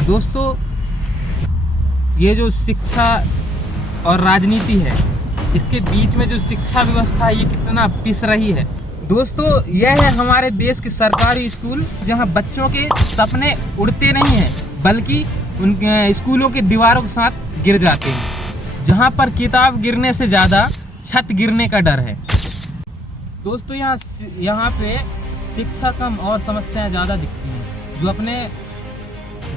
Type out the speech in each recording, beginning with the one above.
दोस्तों, ये जो शिक्षा और राजनीति है, इसके बीच में जो शिक्षा व्यवस्था है ये कितना पिस रही है। दोस्तों, यह है हमारे देश के सरकारी स्कूल, जहां बच्चों के सपने उड़ते नहीं हैं बल्कि उन स्कूलों के दीवारों के साथ गिर जाते हैं, जहां पर किताब गिरने से ज़्यादा छत गिरने का डर है। दोस्तों, यहाँ पे शिक्षा कम और समस्याएं ज़्यादा दिखती हैं। जो अपने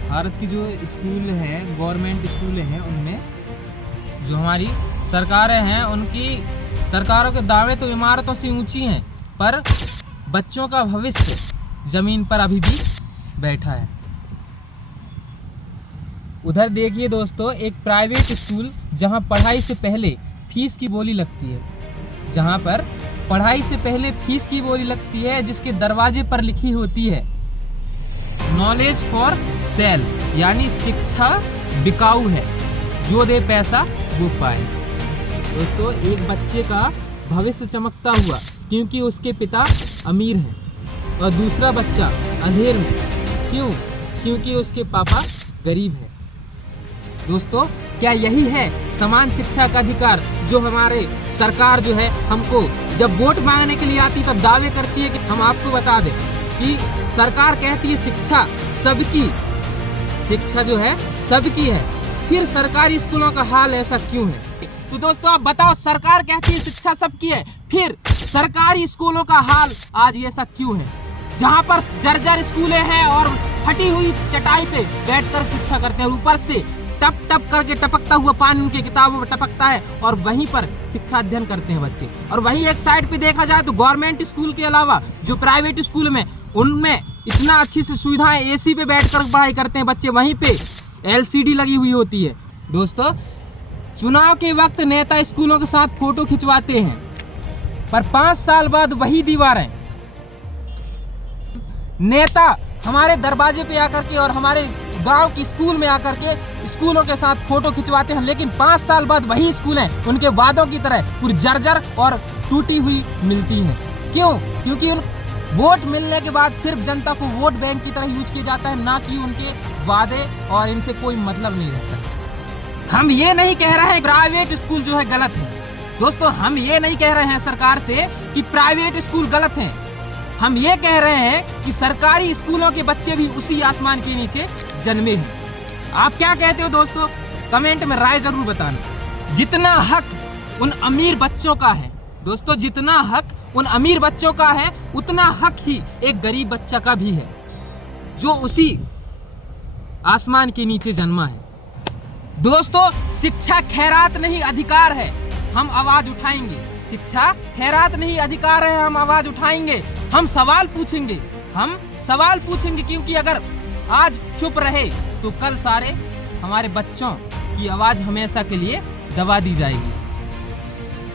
भारत की जो स्कूल हैं, गवर्नमेंट स्कूल हैं, उनमें जो हमारी सरकारें हैं, उनकी सरकारों के दावे तो इमारतों से ऊंची हैं, पर बच्चों का भविष्य ज़मीन पर अभी भी बैठा है। उधर देखिए दोस्तों, एक प्राइवेट स्कूल जहां पढ़ाई से पहले फीस की बोली लगती है, जहां पर पढ़ाई से पहले फीस की बोली लगती है, जिसके दरवाजे पर लिखी होती है नॉलेज फॉर सेल, यानी शिक्षा बिकाऊ है, जो दे पैसा वो पाए। दोस्तों, एक बच्चे का भविष्य चमकता हुआ क्योंकि उसके पिता अमीर हैं, और दूसरा बच्चा अंधेर में क्यों? क्योंकि उसके पापा गरीब हैं। दोस्तों, क्या यही है समान शिक्षा का अधिकार जो हमारे सरकार जो है हमको जब वोट मांगने के लिए आती तब दावे करती है कि हम आपको बता दें कि सरकार कहती है शिक्षा सबकी, शिक्षा जो है सबकी है, फिर सरकारी स्कूलों का हाल ऐसा क्यों है? तो दोस्तों, आप बताओ, सरकार कहती है शिक्षा सबकी है, फिर सरकारी स्कूलों का हाल आज ऐसा क्यों है? जहां पर जर्जर स्कूलें हैं और फटी हुई चटाई पे बैठकर शिक्षा करते हैं, ऊपर से टप टप करके टपकता हुआ पानी उनकी किताबों में टपकता है, और वहीं पर शिक्षा अध्ययन करते हैं बच्चे। और वहीं एक साइड पे देखा जाए तो गवर्नमेंट स्कूल के अलावा जो प्राइवेट स्कूल में, उनमें इतना अच्छी से सुविधाएं, एसी पे बैठकर पढ़ाई करते हैं बच्चे, वहीं पे एलसीडी लगी हुई होती है। दोस्तों, चुनाव के वक्त नेता स्कूलों के साथ फोटो खिंचवाते हैं, पर 5 साल बाद वही दीवारें नेता हमारे दरवाजे पे आकर के और हमारे गांव की स्कूल में आकर के स्कूलों के साथ फोटो खिंचवाते हैं, लेकिन 5 साल बाद वही स्कूलें उनके वादों की तरह पूरी जर्जर और टूटी हुई मिलती हैं। क्यों? क्योंकि उन वोट मिलने के बाद सिर्फ जनता को वोट बैंक की तरह यूज किया जाता है, ना कि उनके वादे, और इनसे कोई मतलब नहीं रहता। हम ये नहीं कह रहे हैं प्राइवेट स्कूल जो है गलत है। दोस्तों, हम ये नहीं कह रहे हैं सरकार से कि प्राइवेट स्कूल गलत हैं। हम ये कह रहे हैं कि सरकारी स्कूलों के बच्चे भी उसी आसमान के नीचे जन्मे हैं। आप क्या कहते हो दोस्तों? कमेंट में राय जरूर बताना। जितना हक उन अमीर बच्चों का है, दोस्तों, जितना हक उन अमीर बच्चों का है, उतना हक ही एक गरीब बच्चा का भी है, जो उसी आसमान के नीचे जन्मा है। दोस्तों, शिक्षा खैरात नहीं अधिकार है, हम आवाज उठाएंगे। शिक्षा खैरात नहीं अधिकार है, हम आवाज उठाएंगे। हम सवाल पूछेंगे, क्योंकि अगर आज चुप रहे तो कल सारे हमारे बच्चों की आवाज हमेशा के लिए दबा दी जाएगी।